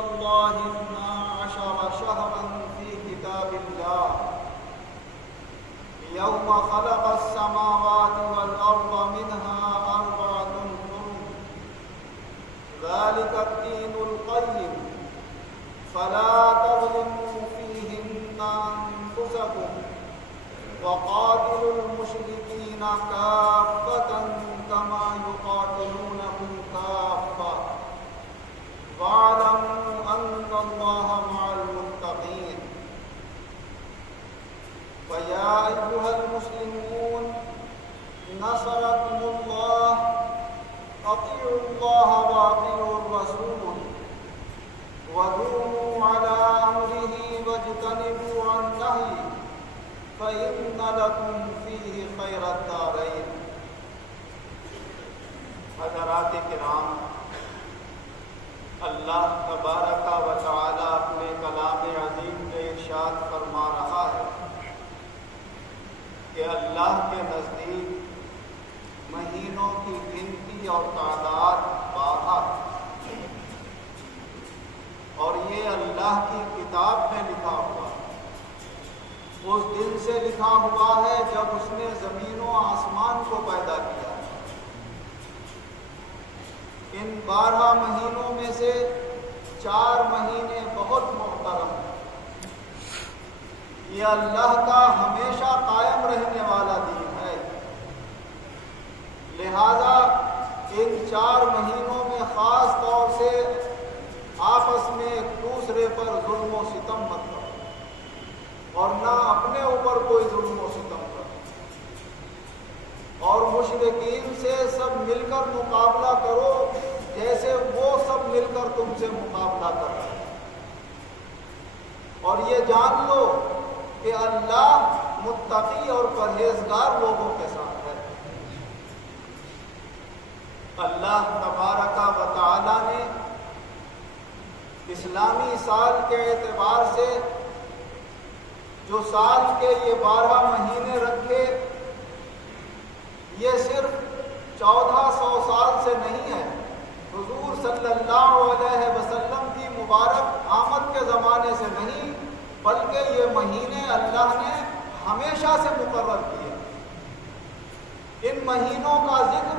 الله 12 شهرا في كتاب الله يوم خلق السماوات والأرض منها 4 حرم ذلك الدين القيم فلا تظلموا فيهن أنفسكم وقاتلوا المشركين كافة كما يقاتلونكم كافة واعلموا أن الله مع المتقين فيا أيها المسلمون نصركم الله أطيعوا الله وأطيعوا الرسول ودوموا على أمره واجتنبوا عن نهيه فإن لكم فيه خير الدارين۔ حضرات کرام، اللہ تبارک و تعالی اپنے کلام عظیم میں ارشاد فرما رہا ہے کہ اللہ کے نزدیک مہینوں کی گنتی اور تعداد 12 اور یہ اللہ کی کتاب میں لکھا ہوا ہے، اس دن سے لکھا ہوا ہے جب اس نے زمین و آسمان کو پیدا کیا۔ ان 12 مہینوں میں سے 4 مہینے بہت محترم ہیں۔ یہ اللہ کا ہمیشہ قائم رہنے والا دین ہے، لہذا ان 4 مہینوں میں خاص طور سے آپس میں ایک دوسرے پر ظلم و ستم مت کرو اور نہ اپنے اوپر کوئی ظلم و ستم کرو، اور مشرکین سے سب مل کر مقابلہ کرو جیسے وہ سب مل کر تم سے مقابلہ کر رہے ہیں، اور یہ جان لو کہ اللہ متقی اور پرہیزگار لوگوں کے ساتھ ہے۔ اللہ تبارک و تعالی نے اسلامی سال کے اعتبار سے جو سال کے یہ 12 مہینے رکھے، یہ صرف 1400 سال سے نہیں ہے، حضور صلی اللہ علیہ وسلم کی مبارک آمد کے زمانے سے نہیں، بلکہ یہ مہینے اللہ نے ہمیشہ سے مقرر کیے۔ ان مہینوں کا ذکر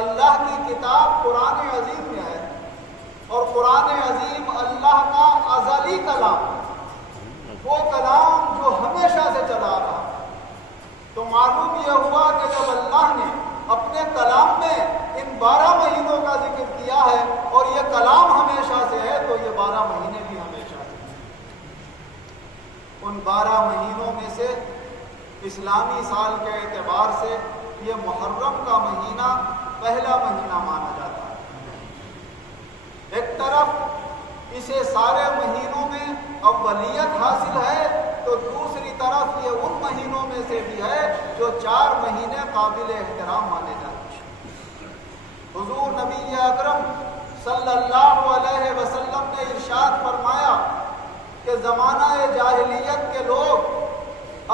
اللہ کی کتاب قرآن عظیم میں ہے، اور قرآن عظیم اللہ کا ازلی کلام ہے، وہ کلام جو ہمیشہ سے چلا رہا ہے۔ تو معلوم یہ ہوا کہ جب اللہ نے اپنے کلام میں ان 12 مہینوں کا ذکر کیا ہے اور یہ کلام ہمیشہ سے ہے، تو یہ 12 مہینے بھی ہمیشہ سے ہیں۔ ان 12 مہینوں میں سے اسلامی سال کے اعتبار سے یہ محرم کا مہینہ پہلا مہینہ مانا جاتا ہے۔ ایک طرف اسے سارے مہینوں میں اولیت حاصل ہے، تو دوسری طرف یہ ان مہینوں میں سے بھی ہے جو 4 مہینے قابل احترام مانے جاتے ہیں۔ حضور نبی اکرم صلی اللہ علیہ وسلم نے ارشاد فرمایا کہ زمانہ جاہلیت کے لوگ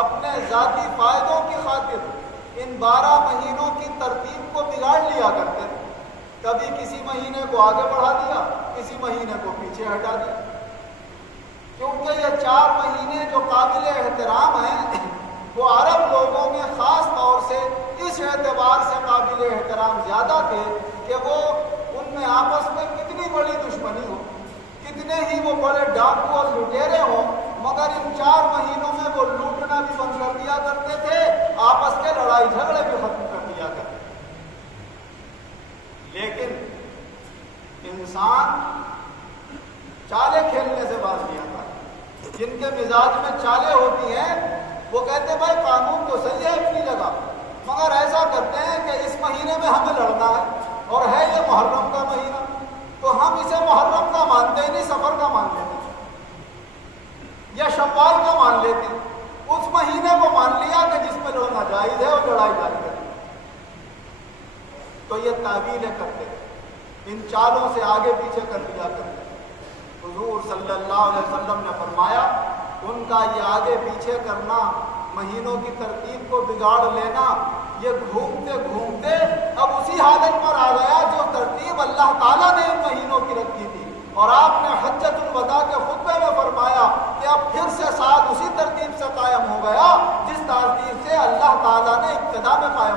اپنے ذاتی فائدوں کی خاطر ان 12 مہینوں کی ترتیب کو بگاڑ لیا کرتے تھے، کبھی کسی مہینے کو آگے بڑھا دیا، کسی مہینے کو پیچھے ہٹا دیا، کیونکہ یہ 4 مہینے جو قابل احترام ہیں وہ عرب لوگوں میں خاص طور سے اس اعتبار سے قابل احترام زیادہ تھے کہ وہ ان میں آپس میں کتنی بڑی دشمنی ہو، کتنے ہی وہ بڑے ڈاکو اور لٹیرے ہوں، مگر ان 4 مہینوں میں وہ لوٹنا بھی بند کر دیا کرتے تھے، آپس کے لڑائی جھگڑے بھی ختم کر دیا کرتے تھے۔ لیکن انسان چالیں کھیلنے سے باز نہیں آتا، جن کے مزاج میں چالیں ہوتی ہیں وہ کہتے ہیں بھائی قانون تو صحیح ہے اپنی جگہ، مگر ایسا کرتے ہیں کہ اس مہینے میں ہمیں لڑنا ہے، اور ہے یہ محرم کا مہینہ، تو ہم اسے محرم کا مانتے ہی نہیں، سفر کا مان لیتے یا شوال کا مان لیتے، اس مہینے کو مان لیا کہ جس میں لڑنا جائز ہے اور لڑائی جاری ہے۔ تو یہ تعویلیں کرتے ہیں، ان چالوں سے آگے پیچھے کر دیا کرتے ہیں۔ حضور صلی اللہ علیہ وسلم نے فرمایا ان کا یہ آگے پیچھے کرنا، مہینوں کی ترتیب کو بگاڑ لینا، یہ گھومتے گھومتے اب اسی حالت پر آ گیا جو ترتیب اللہ تعالیٰ نے ان مہینوں کی رکھی تھی، اور آپ نے حجۃ الوداع کے خطبے میں فرمایا کہ اب پھر سے سال اسی ترتیب سے قائم ہو گیا جس ترتیب سے اللہ تعالیٰ نے ابتدا میں قائم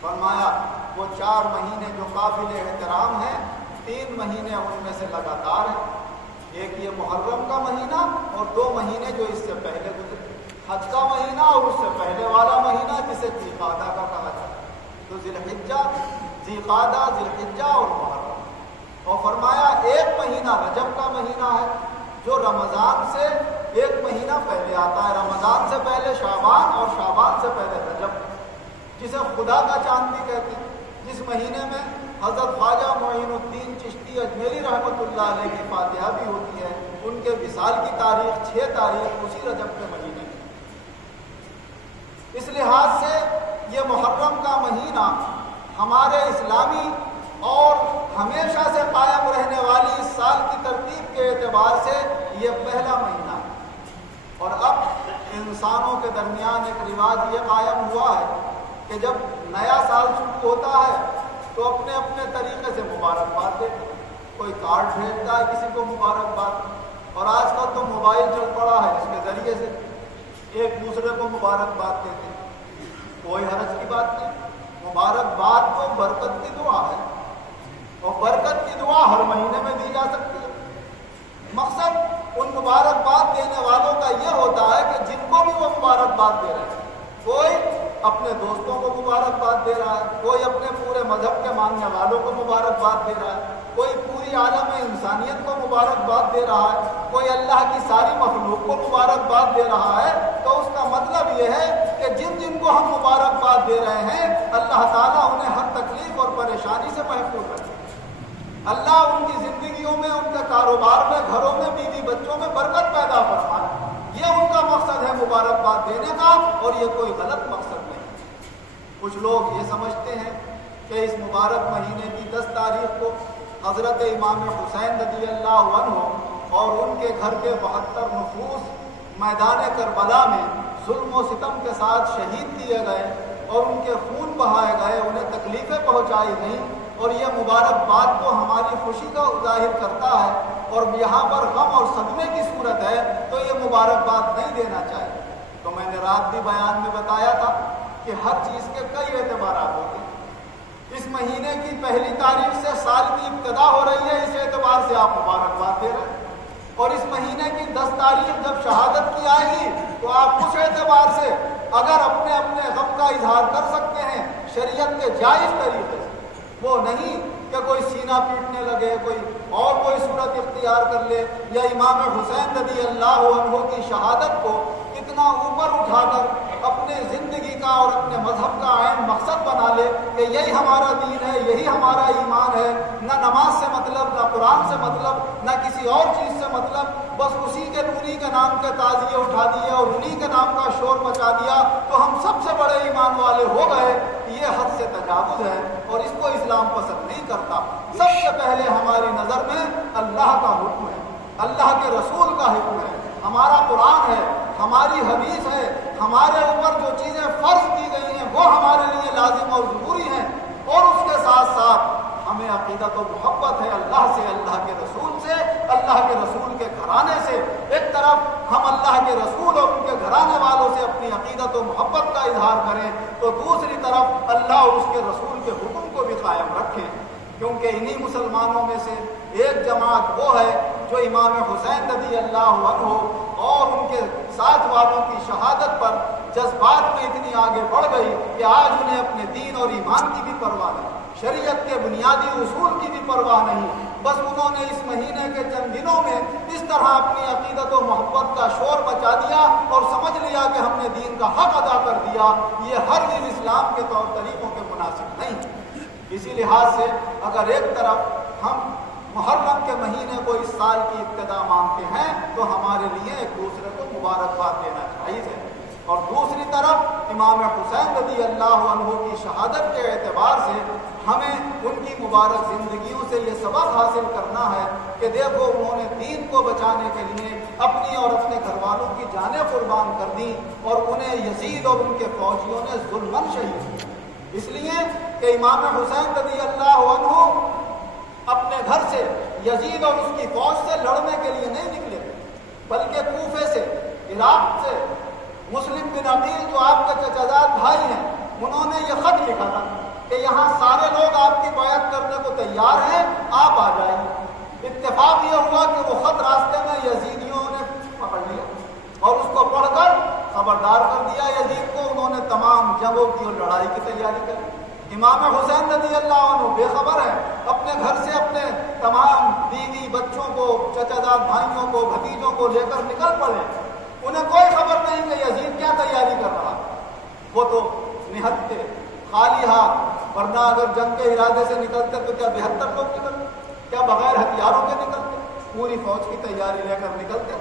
فرمایا وہ 4 مہینے جو قابل احترام ہیں 3 مہینے ان میں سے لگاتار ہیں، ایک یہ محرم کا مہینہ اور 2 مہینے جو اس سے پہلے گزرے، حج کا مہینہ اور اس سے پہلے والا مہینہ جسے ذی قعدہ کا کہا جاتا ہے، تو ذی الحجہ، ذی قعدہ، ذی الحجہ اور محرم، اور فرمایا ایک مہینہ رجب کا مہینہ ہے جو رمضان سے 1 مہینہ پہلے آتا ہے، رمضان سے پہلے شعبان اور شعبان سے پہلے رجب، جسے خدا کا چاند بھی کہتے ہیں، جس مہینے میں حضرت خواجہ معین الدین چشتی اجمیری رحمۃ اللہ علیہ کی فاتحہ بھی ہوتی ہے، ان کے وصال کی تاریخ 6 تاریخ اسی رجب کے مہینے میں۔ اس لحاظ سے یہ محرم کا مہینہ ہمارے اسلامی اور ہمیشہ سے قائم رہنے والی اس سال کی ترتیب کے اعتبار سے یہ پہلا مہینہ ہے، اور اب انسانوں کے درمیان ایک رواج یہ قائم ہوا ہے کہ جب نیا سال شروع ہوتا ہے تو اپنے اپنے طریقے سے مبارکباد دیتے ہیں، کوئی کارڈ بھیجتا ہے کسی کو مبارکباد، اور آج کل تو موبائل چل پڑا ہے جس کے ذریعے سے ایک دوسرے کو مبارکباد دیتے ہیں، کوئی حرج کی بات نہیں۔ مبارکباد تو برکت کی دعا ہے، اور برکت کی دعا ہر مہینے میں دی جا سکتی ہے۔ مقصد ان مبارکباد دینے والوں کا یہ ہوتا ہے کہ جن کو بھی وہ مبارکباد دے رہے ہیں، کوئی اپنے دوستوں کو مبارکباد دے رہا ہے، کوئی اپنے پورے مذہب کے ماننے والوں کو مبارکباد دے رہا ہے، کوئی پوری عالم انسانیت کو مبارکباد دے رہا ہے، کوئی اللہ کی ساری مخلوق کو مبارکباد دے رہا ہے۔ تو اس کا مطلب یہ ہے کہ جن جن کو ہم مبارکباد دے رہے ہیں اللہ تعالیٰ انہیں ہر تکلیف اور پریشانی سے محفوظ رکھے، اللہ ان کی زندگیوں میں، ان کے کاروبار میں، گھروں میں، بیوی بچوں میں برکت پیدا فرمائے۔ یہ ان کا مقصد ہے مبارکباد دینے کا، اور یہ کوئی غلط مقصد نہیں۔ کچھ لوگ یہ سمجھتے ہیں کہ اس مبارک مہینے کی 10 تاریخ کو حضرت امام حسین رضی اللہ عنہ اور ان کے گھر کے 72 نفوس میدان کربلا میں ظلم و ستم کے ساتھ شہید کیے گئے اور ان کے خون بہائے گئے، انہیں تکلیفیں پہنچائی گئیں، اور یہ مبارکباد تو ہماری خوشی کا ظاہر کرتا ہے، اور یہاں پر غم اور صدمے کی صورت ہے تو یہ مبارکباد نہیں دینا چاہیے۔ تو میں نے رات بھی بیان میں بتایا تھا کہ ہر چیز کے کئی اعتبارات ہوتے ہیں۔ اس مہینے کی پہلی تاریخ سے سال کی ابتدا ہو رہی ہے، اس اعتبار سے آپ مبارکباد دے رہے ہیں، اور اس مہینے کی 10 تاریخ جب شہادت کی آئے گی تو آپ اس اعتبار سے اگر اپنے اپنے غم کا اظہار کر سکتے ہیں شریعت کے جائز طریقے سے، وہ نہیں کہ کوئی سینہ پیٹنے لگے، کوئی صورت اختیار کر لے، یا امام حسین رضی اللہ عنہ کی شہادت کو اتنا اوپر اٹھا کر اپنے زندگی کا اور اپنے مذہب کا عین مقصد بنا لے کہ یہی ہمارا دین ہے، یہی ہمارا ایمان ہے، نہ نماز سے مطلب، نہ قرآن سے مطلب، نہ کسی اور چیز سے مطلب، بس اسی کے نام کے تعزیے اٹھا دیے اور انہی کے نام کا شور مچا دیا تو ہم سب سے بڑے ایمان والے ہو گئے۔ یہ حد سے تجاوز ہے اور اس کو اسلام پسند نہیں کرتا۔ سب سے پہلے ہماری نظر میں اللہ کا حکم ہے، اللہ کے رسول کا حکم ہے، ہمارا قرآن ہے، ہماری حدیث ہے، ہمارے اوپر جو چیزیں فرض کی گئی ہیں وہ ہمارے لیے لازم اور ضروری ہیں، اور اس کے ساتھ ساتھ ہمیں عقیدت و محبت ہے اللہ سے، اللہ کے رسول سے، اللہ کے رسول کے گھرانے سے۔ ایک طرف ہم اللہ کے رسول اور ان کے گھرانے والوں سے اپنی عقیدت و محبت کا اظہار کریں تو دوسری طرف اللہ اور اس کے رسول کے حکم کو بھی قائم رکھیں، کیونکہ انہی مسلمانوں میں سے ایک جماعت وہ ہے جو امام حسین رضی اللہ عنہ اور ان کے ساتھ والوں کی شہادت پر جذبات میں اتنی آگے بڑھ گئی کہ آج انہیں اپنے دین اور ایمان کی بھی پرواہ نہیں، شریعت کے بنیادی اصول کی بھی پرواہ نہیں، بس انہوں نے اس مہینے کے چند دنوں میں اس طرح اپنی عقیدت و محبت کا شور مچا دیا اور سمجھ لیا کہ ہم نے دین کا حق ادا کر دیا۔ یہ ہرگز اسلام کے طور طریقوں کے مناسب نہیں۔ اسی لحاظ سے اگر ایک طرف ہم محرم کے مہینے کو اس سال کی ابتدا مانتے ہیں تو ہمارے لیے ایک دوسرے کو مبارکباد دینا چاہیے، اور دوسری طرف امام حسین رضی اللہ عنہ کی شہادت کے اعتبار سے ہمیں ان کی مبارک زندگیوں سے یہ سبق حاصل کرنا ہے کہ دیکھو انہوں نے دین کو بچانے کے لیے اپنی اور اپنے گھر والوں کی جانیں قربان کر دیں، اور انہیں یزید اور ان کے فوجیوں نے ظلماً شہید کیا۔ اس لیے کہ امام حسین رضی اللہ عنہ اپنے گھر سے یزید اور اس کی فوج سے لڑنے کے لیے نہیں نکلے تھے، بلکہ کوفے سے، عراق سے مسلم بن عقیل جو آپ کے چچازاد بھائی ہیں، انہوں نے یہ خط لکھا تھا کہ یہاں سارے لوگ آپ کی بیعت کرنے کو تیار ہیں، آپ آ جائیں۔ اتفاق یہ ہوا کہ وہ خط راستے میں یزیدیوں نے پکڑ لیا اور اس کو پڑھ کر خبردار کر دیا یزید کو۔ انہوں نے تمام جنگوں کی اور لڑائی کی تیاری کری۔ امام حسین رضی اللہ عنہ بے خبر ہے، اپنے گھر سے اپنے تمام بیوی بچوں کو، چچازاد بھائیوں کو، بھتیجوں کو لے کر نکل پڑے۔ انہیں کوئی خبر نہیں کہ یزید کیا تیاری کر رہا، وہ تو نہتے خالی ہاتھ، ورنہ اگر جنگ کے ارادے سے نکلتے تو کیا 72 لوگ نکلتے، کیا بغیر ہتھیاروں کے نکلتے؟ پوری فوج کی تیاری لے کر نکلتے۔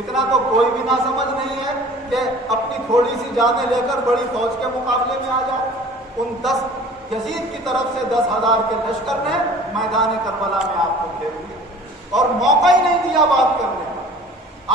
اتنا تو کوئی بھی نہ سمجھ نہیں ہے کہ اپنی تھوڑی سی جانیں لے کر بڑی فوج کے مقابلے میں آ جائے۔ ان 10 یزید کی طرف سے 10,000 کے لشکر نے میدان کربلا میں آپ کو گھیر لیا اور موقع ہی نہیں دیا بات کرنے کا۔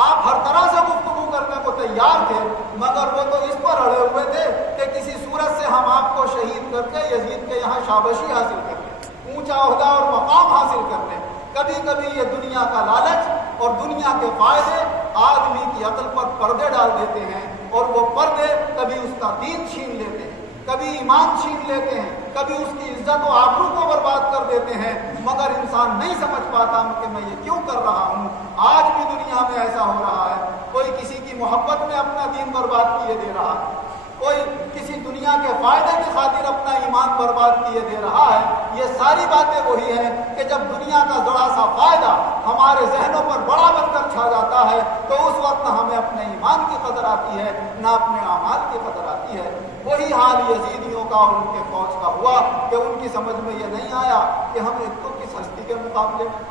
آپ ہر طرح سے گفتگو کرنے کو تیار تھے، مگر وہ تو اس پر اڑے ہوئے تھے کہ کسی صورت سے ہم آپ کو شہید کر کے یزید کے یہاں شابشی حاصل کر لیں، اونچا عہدہ اور مقام حاصل کر لیں۔ کبھی کبھی یہ دنیا کا لالچ اور دنیا کے فائدے آدمی کی عقل پر پردے ڈال دیتے ہیں، اور وہ پردے کبھی اس کا دین چھین لیتے ہیں، کبھی ایمان چھین لیتے ہیں، کبھی اس کی عزت و آبرو کو برباد کر دیتے ہیں، مگر انسان نہیں سمجھ پاتا کہ میں یہ کیوں کر رہا ہوں۔ آج بھی دنیا میں ایسا ہو رہا ہے، کوئی کسی کی محبت میں اپنا دین برباد کیے دے رہا ہے، کوئی کسی دنیا کے فائدے کی خاطر اپنا ایمان برباد کیے دے رہا ہے۔ یہ ساری باتیں وہی ہیں کہ جب دنیا کا ذرا سا فائدہ ہمارے ذہنوں پر بڑا بن کر چھا جاتا ہے تو اس وقت نہ ہمیں اپنے ایمان کی قدر آتی ہے، نہ اپنے اعمال کی قدر آتی ہے۔ وہی حال یزیدیوں کا اور ان کے فوج کا ہوا کہ ان کی سمجھ میں یہ نہیں آیا کہ ہم ایک تو کس ہستی کے مقابلے میں،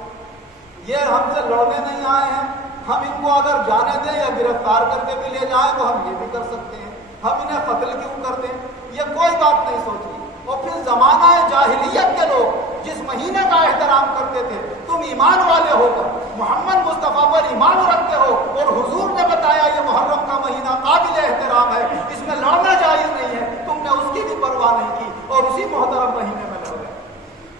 یہ ہم سے لڑنے نہیں آئے ہیں، ہم ان کو اگر جانے دیں یا گرفتار کر کے بھی لے جائیں تو ہم یہ بھی کر سکتے ہیں، ہم انہیں قتل کیوں کر دیں؟ یہ کوئی بات نہیں سوچی۔ اور پھر زمانہ جاہلیت کے لوگ جس مہینے کا احترام کرتے تھے، تم ایمان والے ہو کر محمد مصطفیٰ پر ایمان رکھتے ہو اور حضور نے بتایا یہ محرم کا مہینہ قابل احترام ہے، اس میں لڑنا جائز نہیں ہے، تم نے اس کی بھی پرواہ نہیں کی اور اسی محترم مہینے میں لڑ گئے۔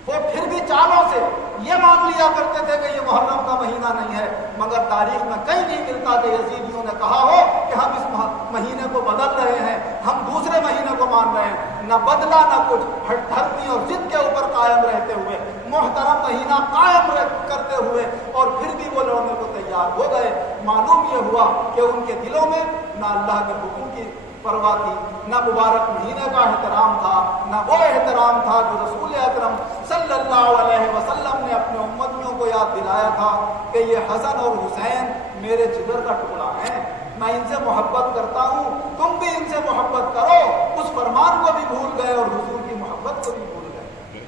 وہ پھر بھی چالوں سے یہ مان لیا کرتے تھے کہ یہ محرم کا مہینہ نہیں ہے، مگر تاریخ میں کہیں نہیں ملتا کہ یزیدیوں نے کہا ہو کہ ہم اس مہینے کو بدل رہے ہیں، ہم دوسرے مہینے کو مان رہے ہیں۔ نہ بدلا نہ کچھ، دھرمی اور ضد کے اوپر قائم رہتے ہوئے، محترم مہینہ قائم کرتے ہوئے، اور پھر بھی وہ لڑنے کو تیار ہو گئے۔ معلوم یہ ہوا کہ ان کے دلوں میں نہ اللہ کے حکم کی پرواہ تھی، نہ مبارک مہینے کا احترام تھا، نہ وہ احترام تھا جو رسول اکرم صلی اللہ علیہ وسلم نے اپنے امتیوں کو یاد دلایا تھا کہ یہ حسن اور حسین میرے جگر کا ٹکڑا ہے، میں ان سے محبت کرتا ہوں، تم بھی ان سے محبت کرو۔ اس فرمان کو بھی بھول گئے اور حضور کی محبت کو بھی بھول گئے۔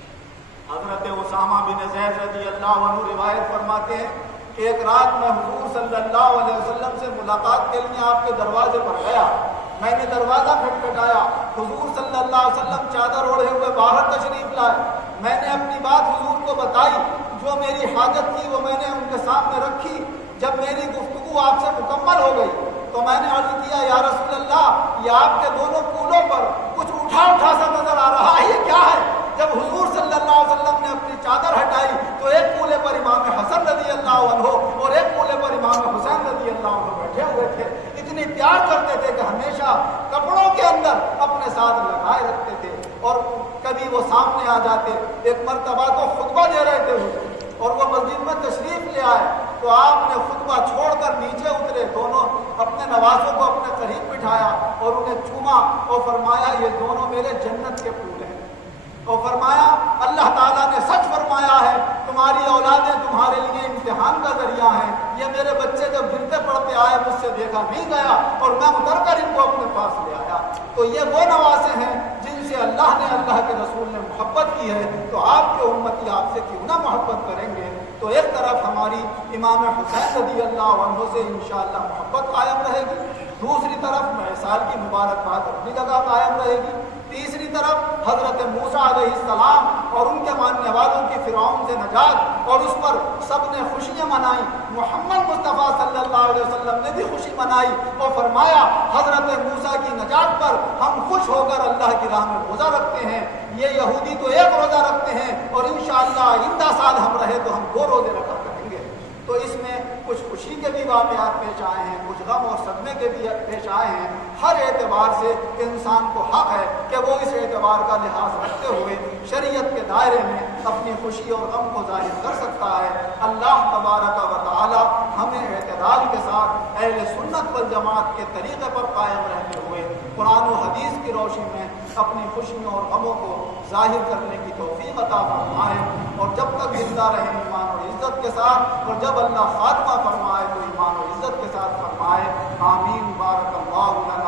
حضرت اسامہ بن زید رضی اللہ عنہ روایت فرماتے ہیں کہ ایک رات میں حضور صلی اللہ علیہ وسلم سے ملاقات کے لیے آپ کے دروازے پر گیا، میں نے دروازہ کھٹکھٹایا، حضور صلی اللہ علیہ وسلم چادر اوڑھے ہوئے باہر تشریف لائے، میں نے اپنی بات حضور کو بتائی، جو میری حاجت تھی وہ میں نے ان کے سامنے رکھی۔ جب میری گفتگو آپ سے مکمل ہو گئی تو میں نے عرض کیا یا رسول اللہ، یہ آپ کے دونوں کولوں پر کچھ اٹھا اٹھا سا نظر آ رہا ہے، یہ کیا ہے؟ جب حضور صلی اللہ علیہ وسلم نے اپنی چادر ہٹائی تو ایک کولے پر امام حسن رضی اللہ عنہ اور ایک کولے پر امام حسین رضی اللہ عنہ بیٹھے ہوئے تھے۔ اتنی پیار کرتے تھے کہ ہمیشہ کپڑوں کے اندر اپنے ساتھ لگائے رکھتے تھے، اور کبھی وہ سامنے آ جاتے۔ ایک مرتبہ تو خطبہ دے رہے تھے اور وہ مسجد میں تشریف لے آئے تو آپ نے خطبہ چھوڑ کر نیچے اترے، دونوں اپنے نوازوں کو اپنے قریب بٹھایا اور انہیں چوما اور فرمایا یہ دونوں میرے جنت کے پھول ہیں، اور فرمایا اللہ تعالیٰ نے سچ فرمایا ہے، تمہاری اولادیں تمہارے لیے امتحان کا ذریعہ ہیں، یہ میرے بچے جب گرتے پڑتے آئے مجھ سے دیکھا نہیں گیا اور میں اتر کر ان کو اپنے پاس لے آیا۔ تو یہ وہ نوازے ہیں جن سے اللہ نے، اللہ کے رسول نے محبت کی ہے، تو آپ کے امتی آپ سے کیوں نہ محبت کریں گے؟ تو ایک طرف ہماری امام حسین رضی اللہ عنہ سے انشاءاللہ محبت قائم رہے گی، دوسری طرف نئے سال کی مبارکباد اپنی جگہ قائم رہے گی، تیسری طرف حضرت موسیٰ علیہ السلام اور ان کے ماننے والوں کی فرعون سے نجات، اور اس پر سب نے خوشیاں منائیں، محمد مصطفیٰ صلی اللہ علیہ وسلم نے بھی خوشی منائی اور فرمایا حضرت موسیٰ کی نجات پر ہم خوش ہو کر اللہ کی راہ میں روزہ رکھتے ہیں۔ یہ یہودی تو ایک روزہ رکھتے ہیں اور انشاءاللہ آئندہ سال ہم رہے تو ہم 2 روزے رکھا کریں گے۔ تو اس میں کچھ خوشی کے بھی واقعات پیش آئے ہیں، کچھ غم اور صدمے کے بھی پیش آئے ہیں۔ ہر اعتبار سے انسان کو حق ہے کہ وہ اس اعتبار کا لحاظ رکھتے ہوئے شریعت کے دائرے میں اپنی خوشی اور غم کو ظاہر کر سکتا ہے۔ اللہ تبارک و تعالی ہمیں اعتدال کے ساتھ اہل سنت والجماعت کے طریقے پر قائم رہتے ہوئے قرآن و حدیث کی روشنی میں اپنی خوشیوں اور غموں کو ظاہر کرنے کی توفیق عطا فرمائے، اور جب تک زندہ رہیں ایمان و عزت کے ساتھ، اور جب اللہ خاتمہ فرمائے تو ایمان و عزت کے ساتھ فرمائے۔ آمین۔ بارک اللہ لنا